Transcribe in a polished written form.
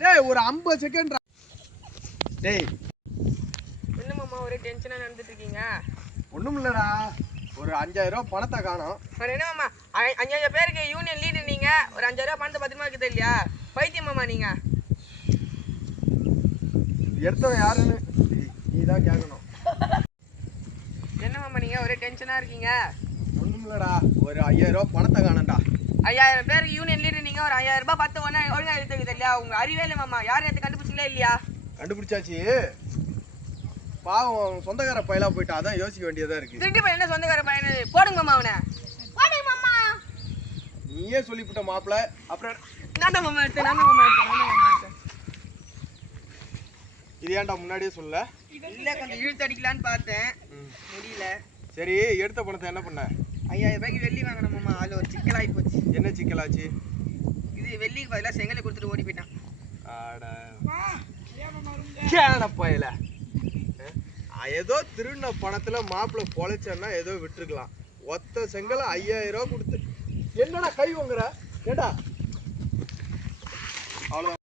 டேய் ஒரு 50 செகண்ட் டேய். என்ன மாமா ஒரே டென்ஷனா நடந்துட்டு இருக்கீங்க? ஒண்ணும் இல்லடா, ஒரு 5000 ரூபாய் பணத்தை காணோம். என்ன மாமா 5000 பேருக்கு யூனியன் லீடர் நீங்க, ஒரு 5000 ரூபாய் பணத்தை பத்திரமா வைக்கிறது இல்லையா? பைத்தியம் மாமா நீங்க. எடுத்தவன் யாருன்னு நீ தான் கேட்கணும். என்ன மாமா நீங்க ஒரே டென்ஷனா இருக்கீங்க? ஒண்ணும் இல்லடா, ஒரு 5000 ரூபாய் பணத்தை காணோம்டா. 5000 பேருக்கு யூனியன் லீடர் நீங்க, ஒரு 5000 ரூபாய் பத்து ஒண்ணா ஒழுங்கா எடுத்து வைக்கிறது இல்லையா? உங்க அறிவே இல்லை மாமா. யாரும் எடுத்து கண்டுபிடிச்சிங்களா இல்லையா? கண்டுபிடிச்சாச்சு. பாவம் சொந்தக்கார பையலா போயிட்டா, அதான் யோசிக்க வேண்டியதா இருக்கு. திருட்டு பையன் என்ன சொந்தக்கார பையன்? போடுங்க மாமா அவனை. போடுங்க மாமா. நீயே சொல்லிவிட்ட மாப்பிள்ள. அப்புறம் நான் மாமா எடுத்தேன். இது ஏன்டா முன்னாடியே சொல்ல? இல்ல கொஞ்சம் இழுத்து அடிக்கலான்னு பார்த்தேன், முடியல. சரி, எடுத்த பணத்தை என்ன பண்ண? 5000 ரூபாய்க்கு வெள்ளி வாங்கணும் மாமா. அதுல ஒரு சிக்கலாகி போச்சு. என்ன சிக்கலாச்சு? இது வெள்ளிக்கு பதிலாக செங்கலை கொடுத்துட்டு ஓடி போயிட்டான். பையல ஏதோ திருடின பணத்துல மாப்பிள்ள பொழைச்சன்னா ஏதோ விட்டுருக்கலாம். ஒத்த செங்கலை 5000 ரூபாய் கொடுத்து என்னடா கை வாங்குற? ஏடா அவ்வளோ